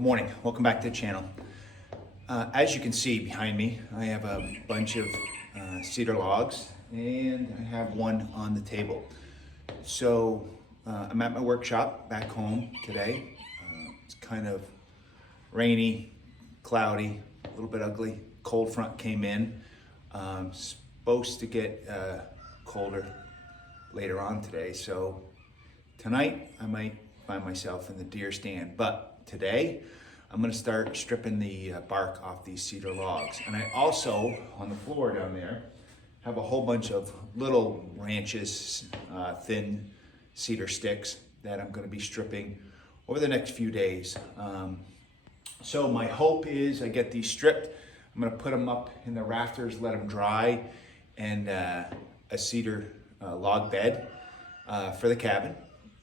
Good morning, welcome back to the channel. As you can see behind me, I have a bunch of cedar logs and I have one on the table. So I'm at my workshop back home today. It's kind of rainy, cloudy, a little bit ugly. Cold front came in. Supposed to get colder later on today. So tonight I might find myself in the deer stand, but today I'm gonna start stripping the bark off these cedar logs. And I also, on the floor down there, have a whole bunch of little branches, thin cedar sticks that I'm gonna be stripping over the next few days. So my hope is I get these stripped. I'm gonna put them up in the rafters, let them dry, and a cedar log bed for the cabin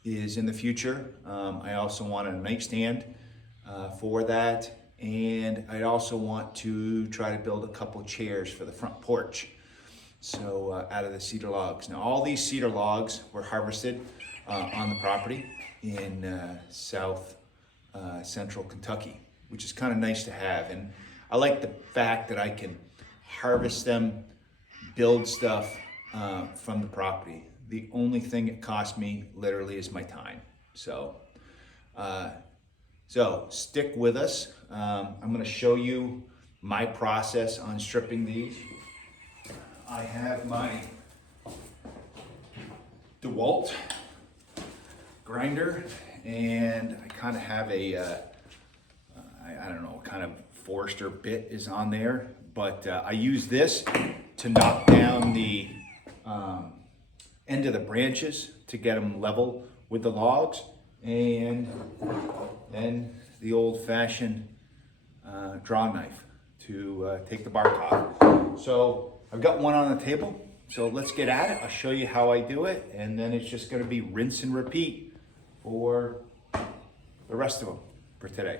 is in the future. I also want a nightstand for that, and I also want to try to build a couple chairs for the front porch. So out of the cedar logs. Now all these cedar logs were harvested on the property in south central Kentucky, which is kind of nice to have. And I like the fact that I can harvest them, build stuff from the property. The only thing it cost me literally is my time. So stick with us. I'm gonna show you my process on stripping these. I have my DeWalt grinder, and I kind of have a, I don't know what kind of Forester bit is on there, but I use this to knock down the end of the branches to get them level with the logs, and then the old-fashioned draw knife to take the bark off. So I've got one on the table, so let's get at it. I'll show you how I do it, and then it's just gonna be rinse and repeat for the rest of them for today.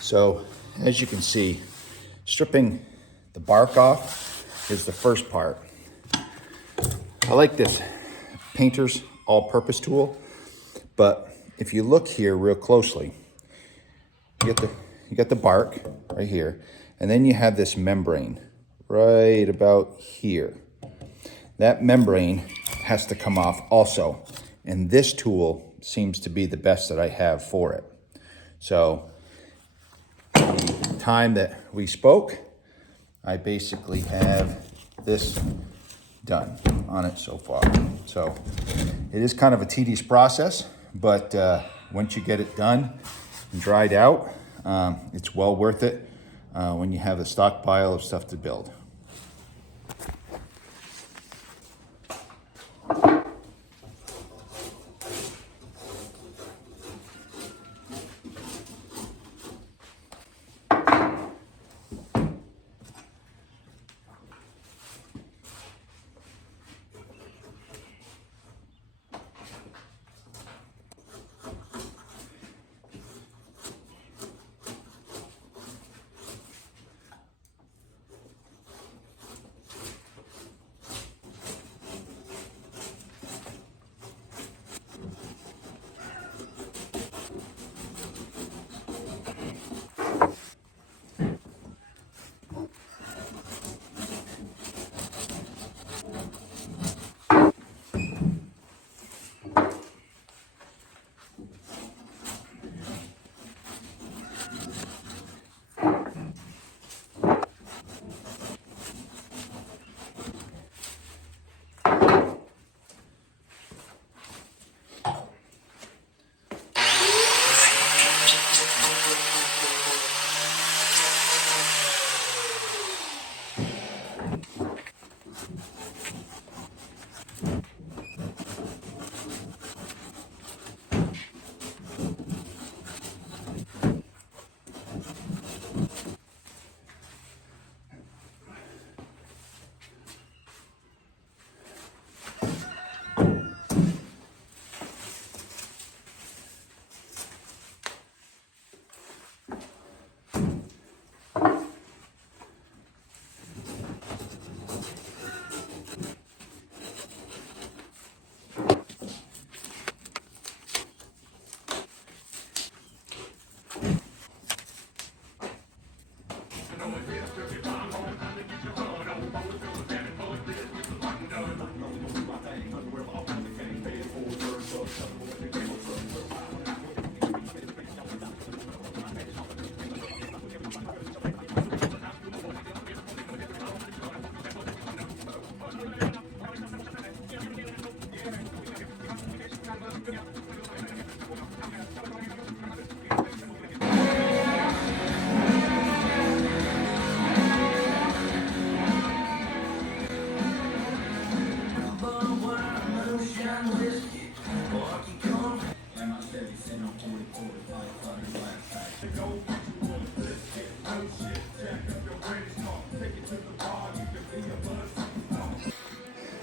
So as you can see, stripping the bark off is the first part. I like this painter's all-purpose tool, but if you look here real closely, you get the bark right here, and then you have this membrane right about here. That membrane has to come off also, and this tool seems to be the best that I have for it. So the time that we spoke, I basically have this done on it so far. So it is kind of a tedious process, but once you get it done and dried out, it's well worth it when you have a stockpile of stuff to build.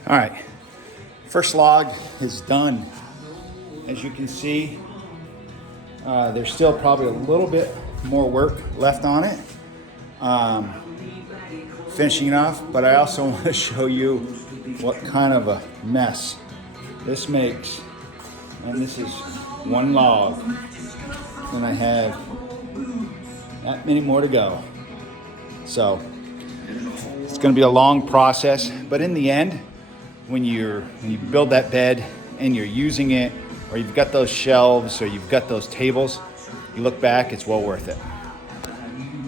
All right, first log is done. As you can see, there's still probably a little bit more work left on it, finishing it off, but I also want to show you what kind of a mess this makes. And this is one log, and I have that many more to go. So it's going to be a long process, but in the end, when you build that bed and you're using it, or you've got those shelves, or you've got those tables, you look back, it's well worth it.